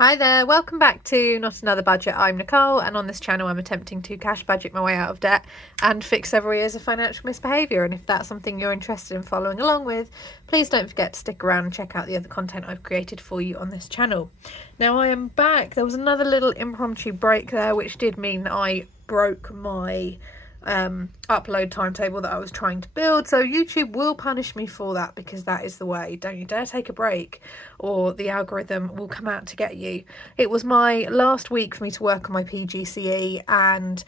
Hi there, welcome back to Not Another Budget. I'm Nicole, and on this channel I'm attempting to cash budget my way out of debt and fix several years of financial misbehaviour. And if that's something you're interested in following along with, please don't forget to stick around and check out the other content I've created for you on this channel. Now I am back. There was another little impromptu break there, which did mean I broke my upload timetable that I was trying to build, so YouTube will punish me for that, because that is the way. Don't you dare take a break or the algorithm will come out to get you. It was my last week for me to work on my PGCE, and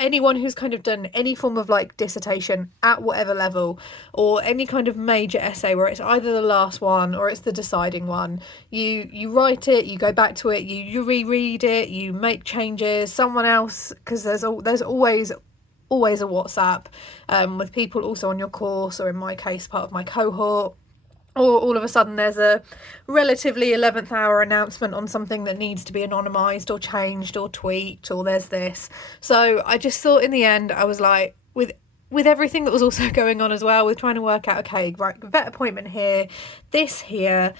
anyone who's kind of done any form of like dissertation at whatever level, or any kind of major essay where it's either the last one or it's the deciding one, you write it, you go back to it, you reread it, you make changes, someone else, because there's always a WhatsApp with people also on your course, or in my case part of my cohort. Or all of a sudden there's a relatively 11th hour announcement on something that needs to be anonymised or changed or tweaked, or there's this. So I just thought in the end, I was like, with everything that was also going on as well, with trying to work out, okay, right, vet appointment here, this here,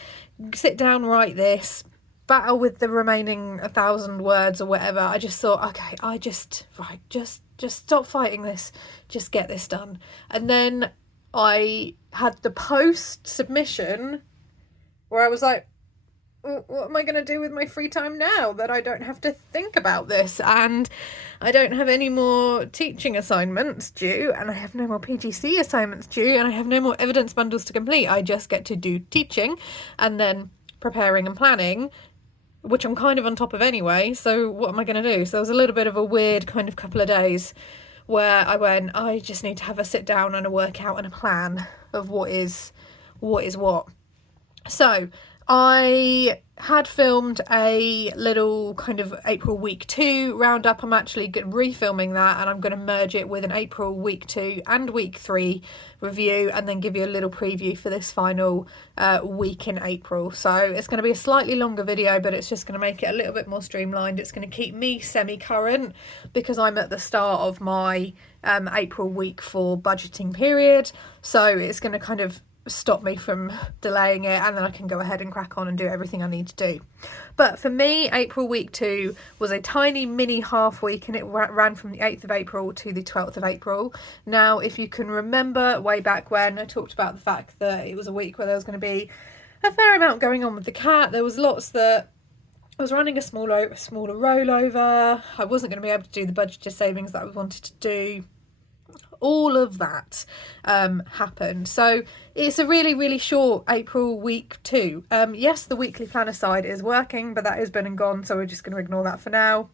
sit down, write this, battle with the remaining 1,000 words or whatever. I just thought, okay, just stop fighting this, just get this done. And then I had the post submission where I was like, what am I going to do with my free time now that I don't have to think about this, and I don't have any more teaching assignments due, and I have no more PGC assignments due, and I have no more evidence bundles to complete. I just get to do teaching and then preparing and planning, which I'm kind of on top of anyway, so what am I going to do? So there was a little bit of a weird kind of couple of days where I just need to have a sit down and a workout and a plan of what is what. So I had filmed a little kind of April week 2 roundup. I'm actually refilming that, and I'm going to merge it with an April week 2 and week 3 review, and then give you a little preview for this final week in April. So it's going to be a slightly longer video, but it's just going to make it a little bit more streamlined. It's going to keep me semi-current because I'm at the start of my April week 4 budgeting period, so it's going to kind of stop me from delaying it, and then I can go ahead and crack on and do everything I need to do. But for me, April week 2 was a tiny mini half week, and it ran from the 8th of April to the 12th of April. Now, if you can remember way back when I talked about the fact that it was a week where there was going to be a fair amount going on with the cat, there was lots that I was running a smaller rollover, I wasn't going to be able to do the budgeted savings that I wanted to do. All of that happened, so it's a really short April week 2. Yes, the weekly planner side is working, but that has been and gone, so we're just going to ignore that for now.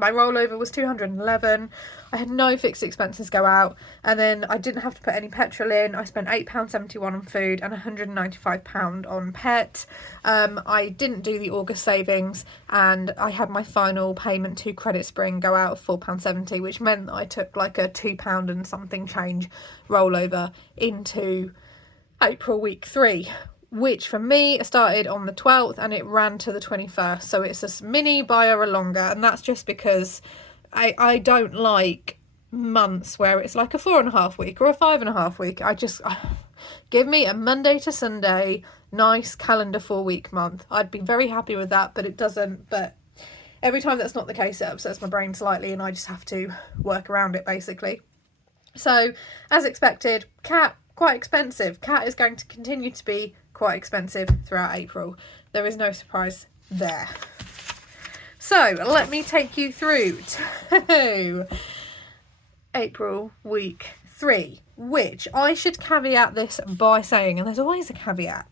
My rollover was 211. I had no fixed expenses go out, and then I didn't have to put any petrol in. I spent £8.71 on food and £195 on pet. I didn't do the August savings, and I had my final payment to Credit Spring go out of £4.70, which meant that I took like a £2 and something change rollover into April week 3, which for me started on the 12th and it ran to the 21st. So it's a mini by or a longer, and that's just because I don't like months where it's like a 4.5 week or a 5.5 week. Give me a Monday to Sunday nice calendar 4-week month. I'd be very happy with that, but it doesn't. But every time that's not the case, it upsets my brain slightly, and I just have to work around it basically. So as expected, cat quite expensive. Cat is going to continue to be quite expensive throughout April. There is no surprise there. So let me take you through to April week 3, which I should caveat this by saying, and there's always a caveat,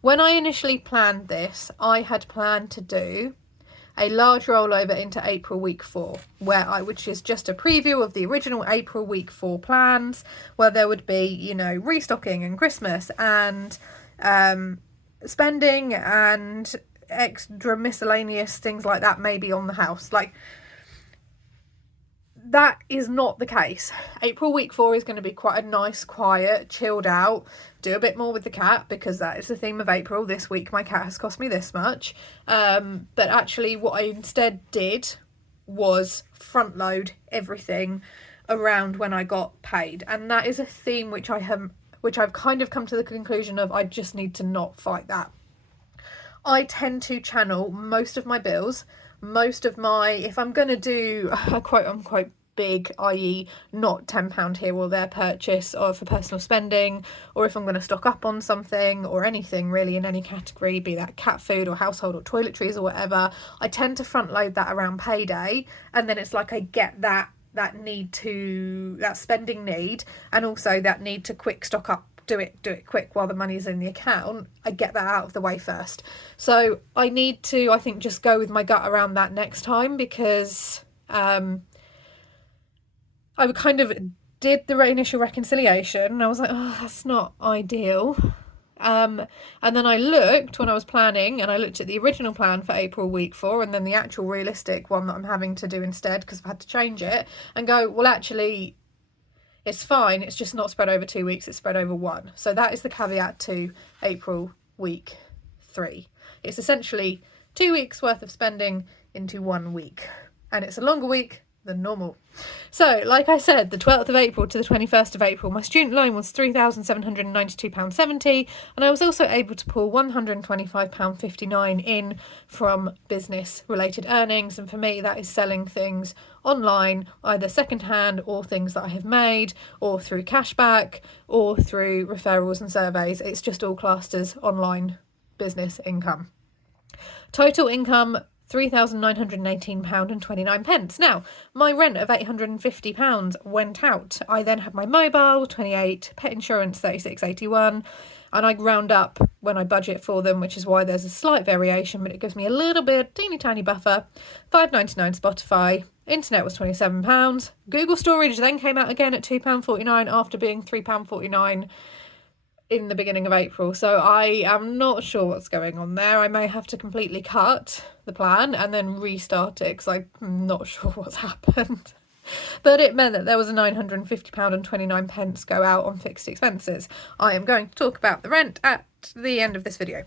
when I initially planned this, I had planned to do a large rollover into April week 4, which is just a preview of the original April week 4 plans, where there would be, you know, restocking and Christmas and spending and extra miscellaneous things like that, maybe on the house. Like, that is not the case. April week 4 is going to be quite a nice, quiet, chilled out, do a bit more with the cat, because that is the theme of April. This week my cat has cost me this much. But actually what I instead did was front load everything around when I got paid, and that is a theme which I've kind of come to the conclusion of I just need to not fight that. I tend to channel most of my bills, if I'm going to do a quote unquote big, i.e. not £10 here or there purchase or for personal spending, or if I'm going to stock up on something or anything really in any category, be that cat food or household or toiletries or whatever, I tend to front load that around payday, and then it's like I get that spending need, and also that need to quick stock up, do it quick while the money's in the account. I get that out of the way first. So I need to, I think, just go with my gut around that next time, because I kind of did the initial reconciliation and I was like, oh, that's not ideal. And then I looked when I was planning, and I looked at the original plan for April week 4 and then the actual realistic one that I'm having to do instead because I've had to change it, and go, well, actually, it's fine. It's just not spread over 2 weeks. It's spread over 1. So that is the caveat to April week 3. It's essentially 2 weeks worth of spending into 1 week, and it's a longer week than normal. So, like I said, the 12th of April to the 21st of April, my student loan was £3,792.70, and I was also able to pull £125.59 in from business-related earnings, and for me that is selling things online, either second-hand or things that I have made, or through cashback, or through referrals and surveys. It's just all classed as online business income. Total income, £3,918.29. Now, my rent of £850 went out. I then had my mobile, 28, pet insurance, 36.81, and I round up when I budget for them, which is why there's a slight variation, but it gives me a little bit, teeny tiny buffer. £5.99 Spotify, internet was £27. Google storage then came out again at £2.49 after being £3.49 in the beginning of April. So I am not sure what's going on there. I may have to completely cut the plan and then restart it because I'm not sure what's happened. But it meant that there was a £950.29 go out on fixed expenses. I am going to talk about the rent at the end of this video.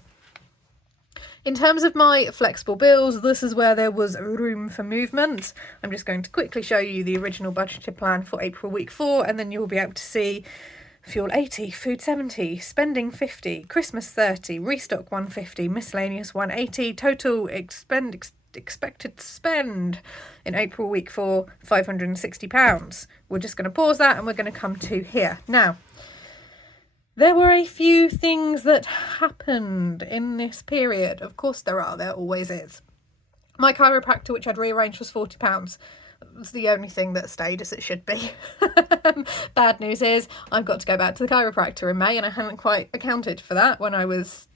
In terms of my flexible bills, this is where there was room for movement. I'm just going to quickly show you the original budgeted plan for April week 4, and then you'll be able to see fuel 80, food 70, spending 50, Christmas 30, restock 150, miscellaneous 180, total expected spend in April week 4, £560. We're just going to pause that and we're going to come to here. Now, there were a few things that happened in this period. Of course there are, there always is. My chiropractor, which I'd rearranged, was £40. It's the only thing that stayed as it should be. Bad news is I've got to go back to the chiropractor in May, and I hadn't quite accounted for that when I was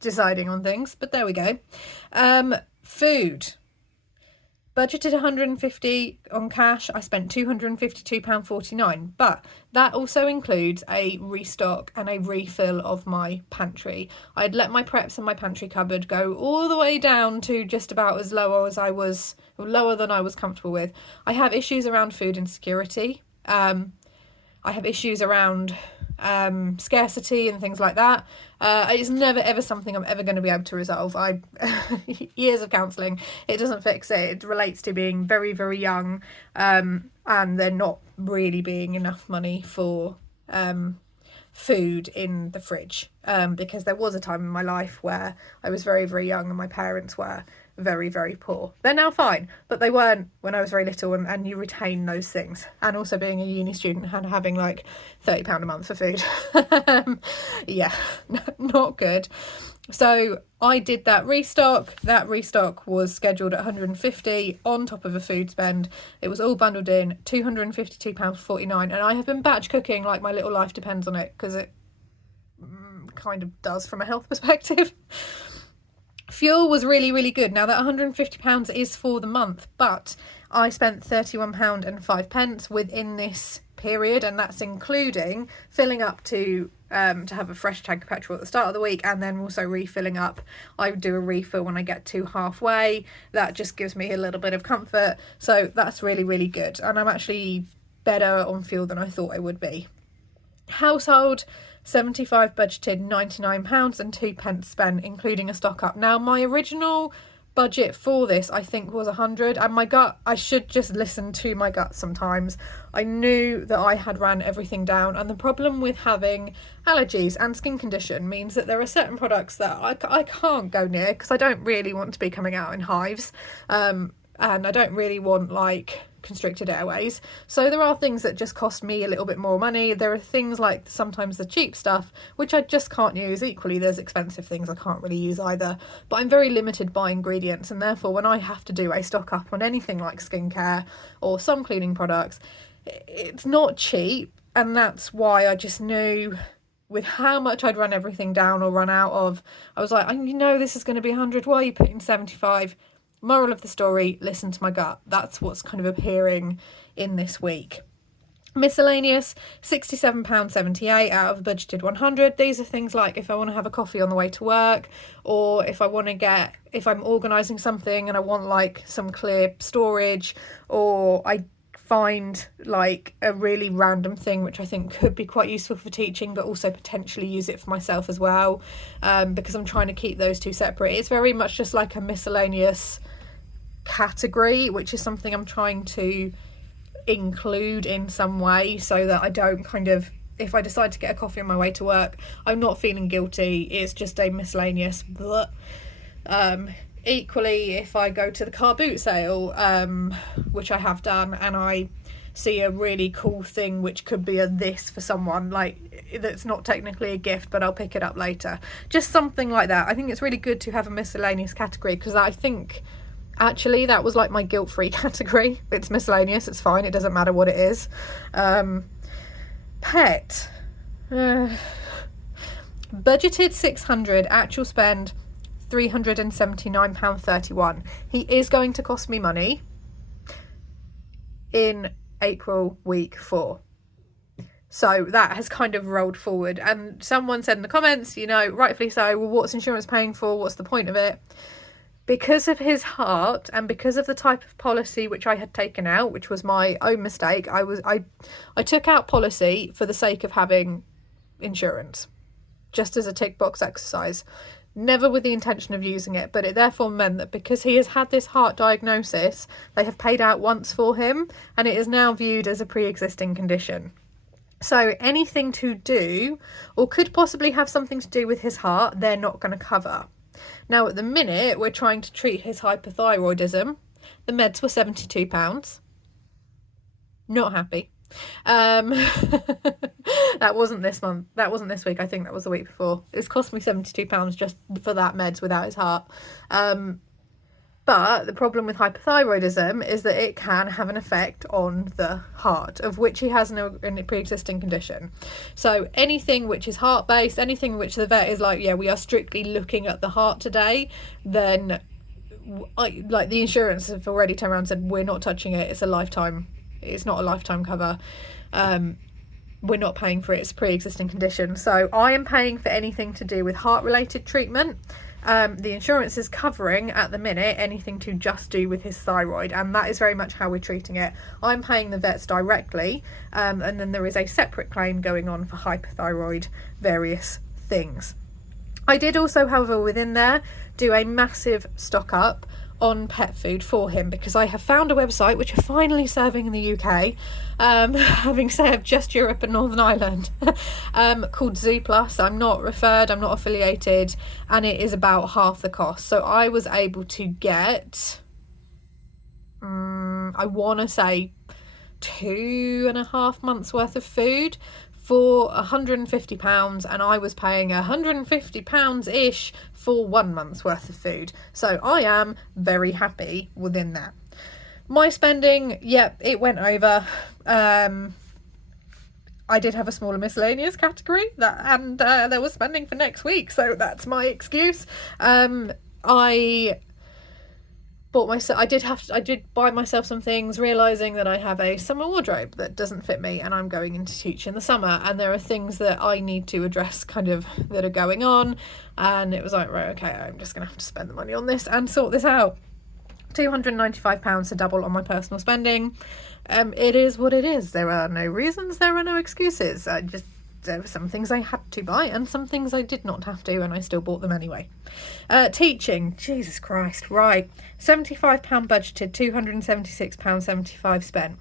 deciding on things, but there we go. Food. Budgeted £150 on cash. I spent £252.49, but that also includes a restock and a refill of my pantry. I'd let my preps and my pantry cupboard go all the way down to just about as low as lower than I was comfortable with. I have issues around food insecurity. I have issues around scarcity and things like that. It's never ever something I'm ever going to be able to resolve. Years of counselling, it doesn't fix it. It relates to being very, very young, and there not really being enough money for food in the fridge, because there was a time in my life where I was very, very young and my parents were very, very poor. They're now fine, but they weren't when I was very little, and you retain those things. And also being a uni student and having like £30 a month for food. Yeah, not good. So I did that restock. That restock was scheduled at £150 on top of a food spend. It was all bundled in, £252.49, and I have been batch cooking like my little life depends on it, because it kind of does from a health perspective. Fuel was really, really good. Now that £150 is for the month, but I spent £31.05 within this period, and that's including filling up to have a fresh tank of petrol at the start of the week, and then also refilling up. I do a refill when I get to halfway. That just gives me a little bit of comfort. So that's really, really good. And I'm actually better on fuel than I thought I would be. Household, 75 budgeted, £99 and 2 pence spent, including a stock up. Now, my original budget for this I think was 100, and my gut, I should just listen to my gut sometimes. I knew that I had ran everything down, and the problem with having allergies and skin condition means that there are certain products that I can't go near because I don't really want to be coming out in hives, and I don't really want like constricted airways. So there are things that just cost me a little bit more money. There are things like sometimes the cheap stuff which I just can't use. Equally, there's expensive things I can't really use either, but I'm very limited by ingredients, and therefore when I have to do a stock up on anything like skincare or some cleaning products, it's not cheap. And that's why I just knew with how much I'd run everything down or run out of, I was like, this is going to be 100, why are you putting 75? Moral of the story, listen to my gut. That's what's kind of appearing in this week. Miscellaneous, £67.78 out of a budgeted 100. These are things like if I want to have a coffee on the way to work, or if I'm organising something and I want like some clear storage, or I find like a really random thing which I think could be quite useful for teaching, but also potentially use it for myself as well, because I'm trying to keep those two separate. It's very much just like a miscellaneous category, which is something I'm trying to include in some way so that I don't kind of, if I decide to get a coffee on my way to work, I'm not feeling guilty. It's just a miscellaneous blah. Equally, if I go to the car boot sale, which I have done, and I see a really cool thing which could be a this for someone, like that's not technically a gift but I'll pick it up later, just something like that. I think it's really good to have a miscellaneous category, because I think actually that was like my guilt-free category. It's miscellaneous, it's fine, it doesn't matter what it is. Pet, budgeted 600, actual spend £379.31. He is going to cost me money in April week 4. So that has kind of rolled forward, and someone said in the comments, rightfully so, well, what's insurance paying for? What's the point of it? Because of his heart and because of the type of policy which I had taken out, which was my own mistake, I took out policy for the sake of having insurance, just as a tick box exercise. Never with the intention of using it, but it therefore meant that because he has had this heart diagnosis, they have paid out once for him, and it is now viewed as a pre-existing condition. So anything to do, or could possibly have something to do with his heart, they're not going to cover. Now at the minute, we're trying to treat his hypothyroidism. The meds were £72. Not happy. That wasn't this month, that wasn't this week, I think that was the week before. It's cost me £72 just for that meds without his heart. But the problem with hypothyroidism is that it can have an effect on the heart, of which he has a pre-existing condition. So anything which is heart-based, anything which the vet is like, yeah, we are strictly looking at the heart today, then the insurance have already turned around and said, we're not touching it, it's not a lifetime cover. We're not paying for it, it's a pre-existing condition. So I am paying for anything to do with heart-related treatment. The insurance is covering at the minute anything to just do with his thyroid, and that is very much how we're treating it. I'm paying the vets directly, and then there is a separate claim going on for hypothyroid various things. I did also, however, within there do a massive stock up on pet food for him, because I have found a website which are finally serving in the UK, having served just Europe and Northern Ireland, called Zoo Plus. I'm not referred, I'm not affiliated, and it is about half the cost. So I was able to get, I want to say 2.5 months worth of food for £150, and I was paying £150-ish for 1 month's worth of food. So I am very happy within that. My spending, yep, it went over. I did have a smaller miscellaneous category and there was spending for next week, so that's my excuse. I did buy myself some things, realising that I have a summer wardrobe that doesn't fit me, and I'm going into teach in the summer, and there are things that I need to address kind of that are going on, and it was like, right, okay, I'm just going to have to spend the money on this and sort this out. £295 to double on my personal spending. It is what it is. There are no reasons, there are no excuses. there were some things I had to buy and some things I did not have to, and I still bought them anyway. Teaching, Jesus Christ, right. £75 budgeted, £276.75 spent.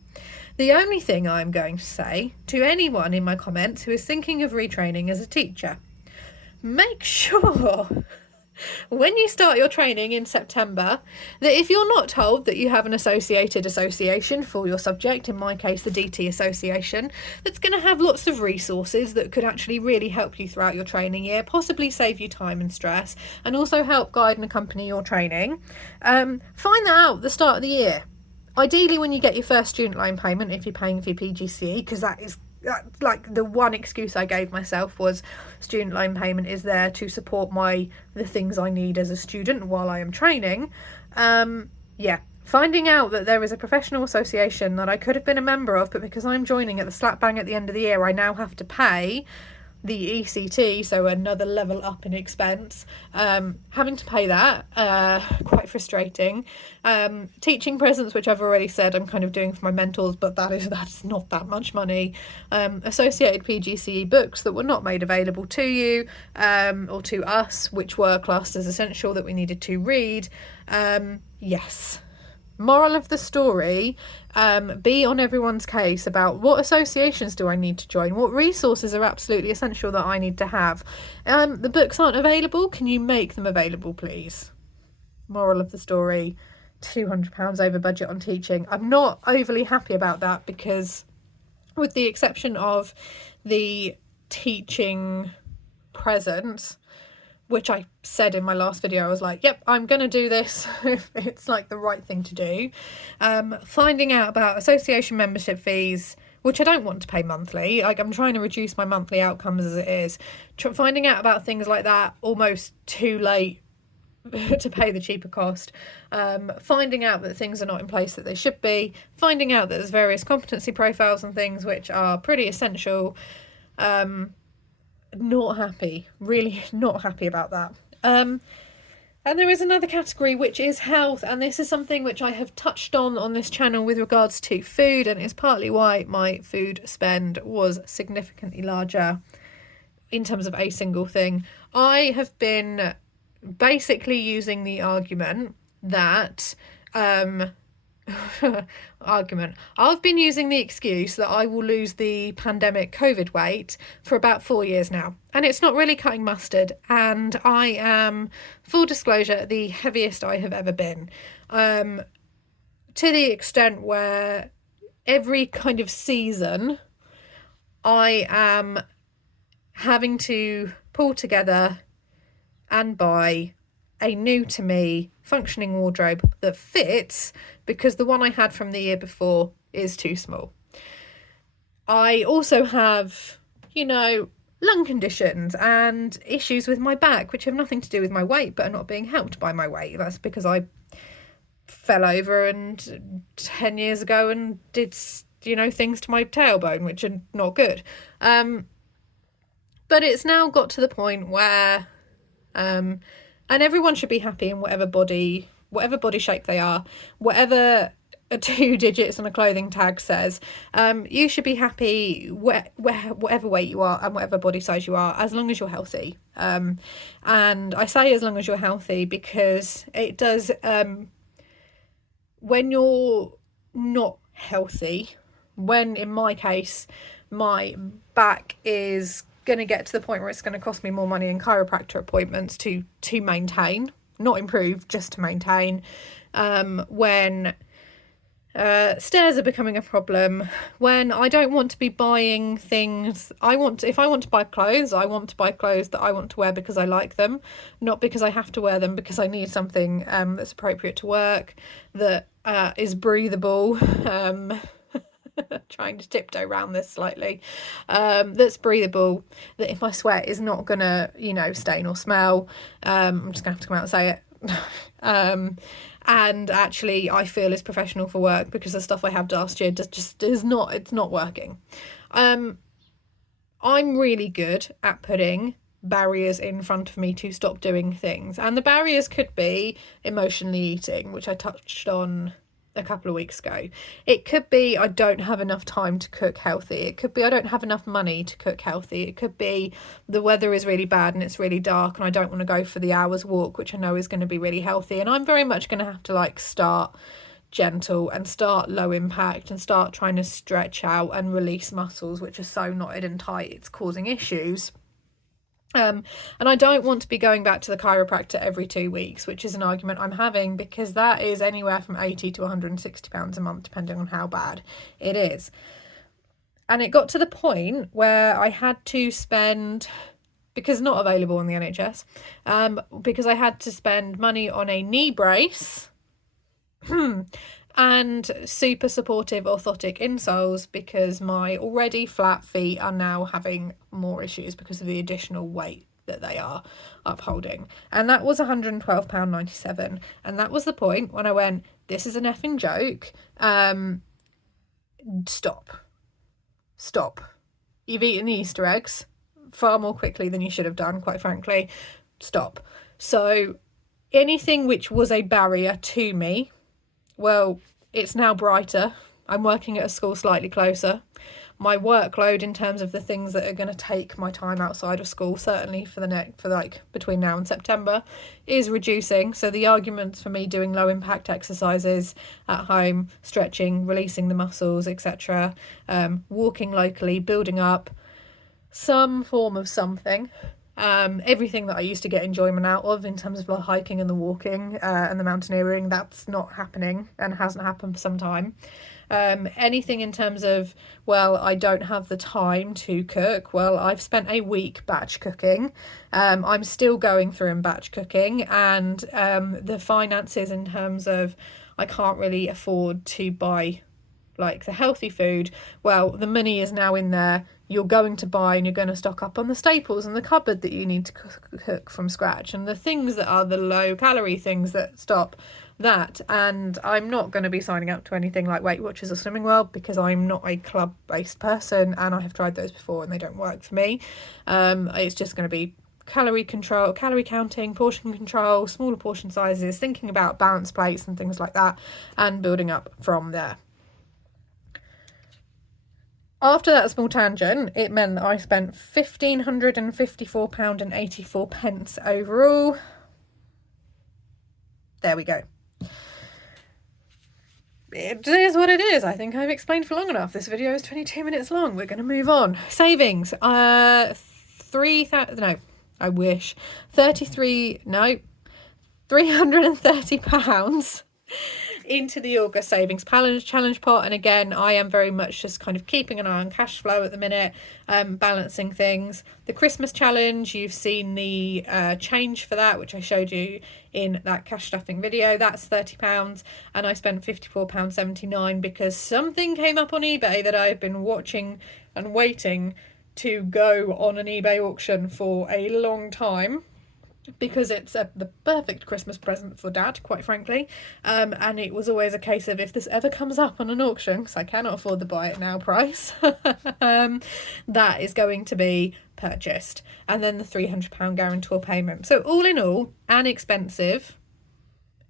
The only thing I'm going to say to anyone in my comments who is thinking of retraining as a teacher, make sure when you start your training in September that if you're not told that you have an associated association for your subject, in my case the DT Association, that's going to have lots of resources that could actually really help you throughout your training year, possibly save you time and stress, and also help guide and accompany your training, find that out at the start of the year. Ideally when you get your first student loan payment, if you're paying for your PGCE, because that's like the one excuse I gave myself was student loan payment is there to support the things I need as a student while I am training. Finding out that there is a professional association that I could have been a member of, but because I'm joining at the slap bang at the end of the year, I now have to pay the ECT, so another level up in expense, having to pay that, quite frustrating. Teaching presents, which I've already said I'm kind of doing for my mentors, but that's not that much money. Associated PGCE books that were not made available to you, or to us, which were classed as essential that we needed to read. Yes. Moral of the story, be on everyone's case about what associations do I need to join, what resources are absolutely essential that I need to have. The books aren't available, can you make them available please? Moral of the story, £200 over budget on teaching. I'm not overly happy about that because, with the exception of the teaching present, which I said in my last video, I was like, yep, I'm going to do this. It's like the right thing to do. Finding out about association membership fees, which I don't want to pay monthly. Like, I'm trying to reduce my monthly outcomes as it is. Finding out about things like that almost too late to pay the cheaper cost. Finding out that things are not in place that they should be. Finding out that there's various competency profiles and things which are pretty essential. Not happy, really not happy about that. And there is another category which is health, and this is something which I have touched on this channel with regards to food, and it's partly why my food spend was significantly larger in terms of a single thing. I have been basically using the argument that I've been using the excuse that I will lose the pandemic COVID weight for about 4 years now, and it's not really cutting mustard, and I am, full disclosure, the heaviest I have ever been, to the extent where every kind of season I am having to pull together and buy a new to me functioning wardrobe that fits, because the one I had from the year before is too small. I also have, lung conditions and issues with my back, which have nothing to do with my weight but are not being helped by my weight. That's because I fell over and 10 years ago and did, things to my tailbone, which are not good. But it's now got to the point where, and everyone should be happy in whatever body shape they are, whatever 2 digits on a clothing tag says. You should be happy whatever weight you are and whatever body size you are, as long as you're healthy. And I say as long as you're healthy because it does, when you're not healthy, when in my case my back is going to get to the point where it's going to cost me more money in chiropractor appointments to maintain, not improve, just to maintain, when stairs are becoming a problem, when I don't want to be buying things. If I want to buy clothes, I want to buy clothes that I want to wear because I like them, not because I have to wear them because I need something that's appropriate to work, that is breathable, trying to tiptoe around this slightly, that's breathable, that if I sweat is not gonna stain or smell. I'm just gonna have to come out and say it. And actually I feel is professional for work, because the stuff I had last year it's not working. I'm really good at putting barriers in front of me to stop doing things, and the barriers could be emotionally eating, which I touched on a couple of weeks ago. It could be I don't have enough time to cook healthy. It could be I don't have enough money to cook healthy. It could be the weather is really bad and it's really dark and I don't want to go for the hour's walk, which I know is going to be really healthy. And I'm very much going to have to like start gentle and start low impact and start trying to stretch out and release muscles which are so knotted and tight it's causing issues. And I don't want to be going back to the chiropractor every 2 weeks, which is an argument I'm having, because that is anywhere from £80 to £160 a month, depending on how bad it is. And it got to the point where I had to spend, because not available on the NHS, because I had to spend money on a knee brace and super supportive orthotic insoles, because my already flat feet are now having more issues because of the additional weight that they are upholding. And that was £112.97. And that was the point when I went, this is an effing joke. Stop. You've eaten the Easter eggs far more quickly than you should have done, quite frankly. Stop. So anything which was a barrier to me, well, it's now brighter. I'm working at a school slightly closer. My workload in terms of the things that are going to take my time outside of school, certainly for between now and September, is reducing. So the arguments for me doing low impact exercises at home, stretching, releasing the muscles, etc., walking locally, building up some form of something. Everything that I used to get enjoyment out of in terms of the hiking and the walking and the mountaineering, that's not happening and hasn't happened for some time. Anything in terms of, well, I don't have the time to cook. Well, I've spent a week batch cooking. I'm still going through and batch cooking, and the finances in terms of I can't really afford to buy like the healthy food. Well, the money is now in there. You're going to buy and you're going to stock up on the staples in the cupboard that you need to cook from scratch, and the things that are the low calorie things that stop that. And I'm not going to be signing up to anything like Weight Watchers or Slimming World, because I'm not a club based person and I have tried those before and they don't work for me. It's just going to be calorie control, calorie counting, portion control, smaller portion sizes, thinking about balanced plates and things like that, and building up from there. After that small tangent, it meant that I spent £1,554.84 overall. There we go. It is what it is. I think I've explained for long enough. This video is 22 minutes long. We're going to move on. Savings. £330 into the August savings challenge pot. And again, I am very much just kind of keeping an eye on cash flow at the minute, balancing things. The Christmas challenge, you've seen the change for that, which I showed you in that cash stuffing video. That's £30, and I spent £54.79 because something came up on eBay that I've been watching and waiting to go on an eBay auction for a long time, because it's the perfect Christmas present for Dad, quite frankly. And it was always a case of, if this ever comes up on an auction, because I cannot afford the buy it now price, that is going to be purchased. And then the £300 guarantor payment. So all in all, an expensive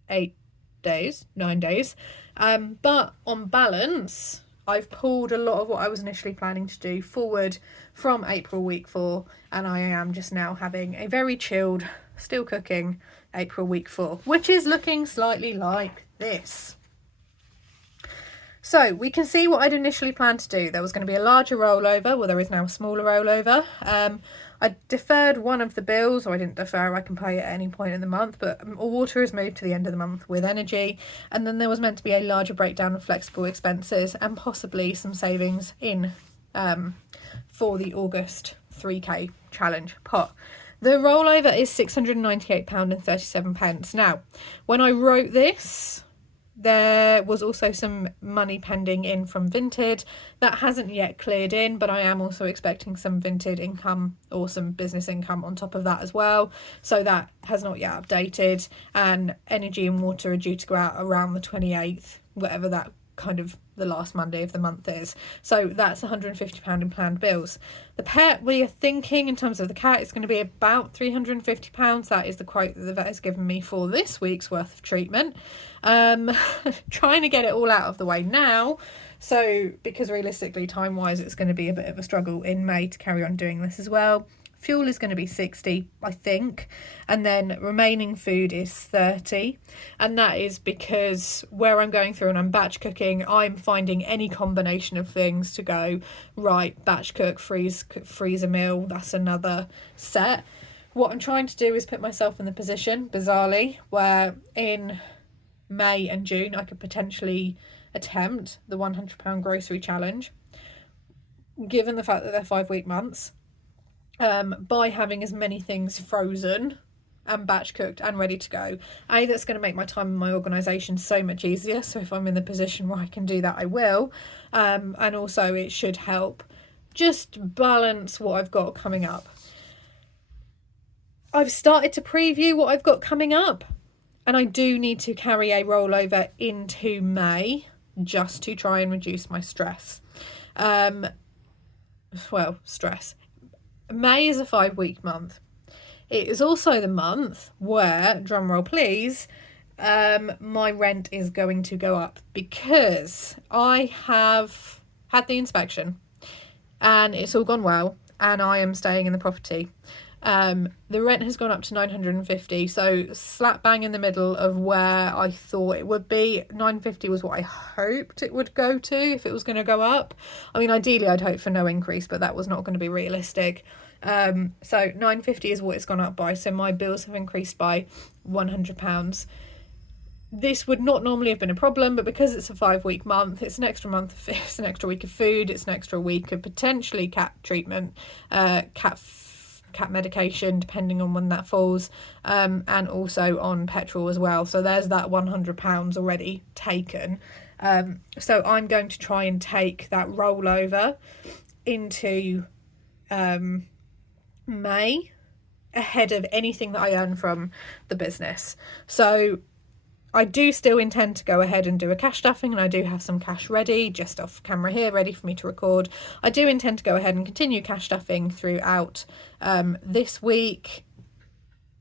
9 days. But on balance, I've pulled a lot of what I was initially planning to do forward from April week 4, and I am just now having a very chilled, still cooking April week 4, which is looking slightly like this. So we can see what I'd initially planned to do. There was going to be a larger rollover. Well, there is now a smaller rollover. I deferred one of the bills, or I didn't defer, I can pay at any point in the month, but water is moved to the end of the month with energy. And then there was meant to be a larger breakdown of flexible expenses and possibly some savings in for the August 3k challenge pot. The rollover is £698.37. Now, when I wrote this, there was also some money pending in from Vinted that hasn't yet cleared in, but I am also expecting some Vinted income or some business income on top of that as well. So that has not yet updated, and energy and water are due to go out around the 28th, whatever that kind of the last Monday of the month is. So that's £150 in planned bills. The pet, we are thinking in terms of the cat, it's going to be about £350. That is the quote that the vet has given me for this week's worth of treatment. Trying to get it all out of the way now. So because realistically, time-wise, it's going to be a bit of a struggle in May to carry on doing this as well. Fuel is going to be 60, I think, and then remaining food is 30, and that is because where I'm going through and I'm batch cooking, I'm finding any combination of things to go, right, batch cook, freeze a meal, that's another set. What I'm trying to do is put myself in the position, bizarrely, where in May and June I could potentially attempt the £100 grocery challenge, given the fact that they're 5-week months. By having as many things frozen and batch cooked and ready to go. That's going to make my time and my organisation so much easier. So if I'm in the position where I can do that, I will. And also it should help just balance what I've got coming up. I've started to preview what I've got coming up. And I do need to carry a rollover into May just to try and reduce my stress. Stress. May is a 5-week month. It is also the month where, drumroll please, my rent is going to go up because I have had the inspection and it's all gone well and I am staying in the property. The rent has gone up to £950, so slap bang in the middle of where I thought it would be. £950 was what I hoped it would go to if it was going to go up. I mean, ideally I'd hope for no increase, but that was not going to be realistic. So £950 is what it's gone up by, so my bills have increased by £100. This would not normally have been a problem, but because it's a 5-week month, it's an extra month, it's an extra week of food, it's an extra week of potentially cat treatment, cat medication, depending on when that falls, and also on petrol as well. So there's that £100 already taken. So I'm going to try and take that rollover into May ahead of anything that I earn from the business. So I do still intend to go ahead and do a cash stuffing, and I do have some cash ready just off camera here, ready for me to record. I do intend to go ahead and continue cash stuffing throughout this week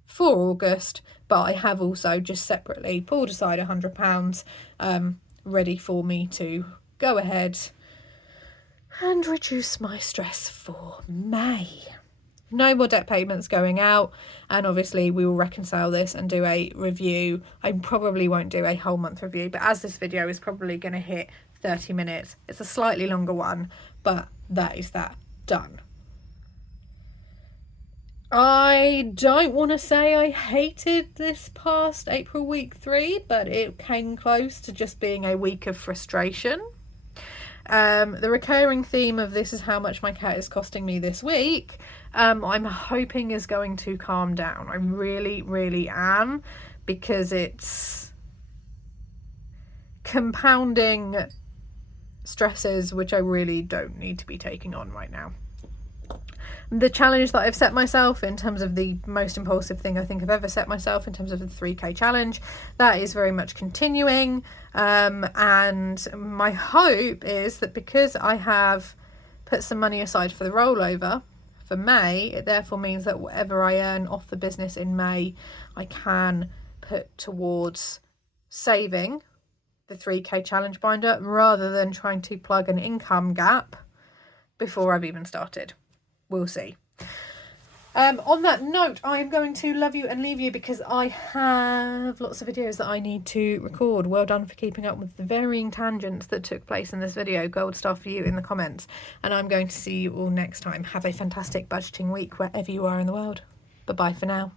for August, but I have also just separately pulled aside £100 ready for me to go ahead and reduce my stress for May. No more debt payments going out, and obviously we will reconcile this and do a review. I probably won't do a whole month review, but as this video is probably going to hit 30 minutes, it's a slightly longer one, but that is that done. I don't want to say I hated this past April week 3, but it came close to just being a week of frustration. The recurring theme of this is how much my cat is costing me this week. I'm hoping is going to calm down. I really, really am, because it's compounding stresses which I really don't need to be taking on right now. The challenge that I've set myself in terms of the most impulsive thing I think I've ever set myself in terms of the 3K challenge, that is very much continuing. And my hope is that because I have put some money aside for the rollover for May, it therefore means that whatever I earn off the business in May, I can put towards saving the 3K challenge binder rather than trying to plug an income gap before I've even started. We'll see. On that note, I'm going to love you and leave you because I have lots of videos that I need to record. Well done for keeping up with the varying tangents that took place in this video. Gold star for you in the comments. And I'm going to see you all next time. Have a fantastic budgeting week wherever you are in the world. Bye-bye for now.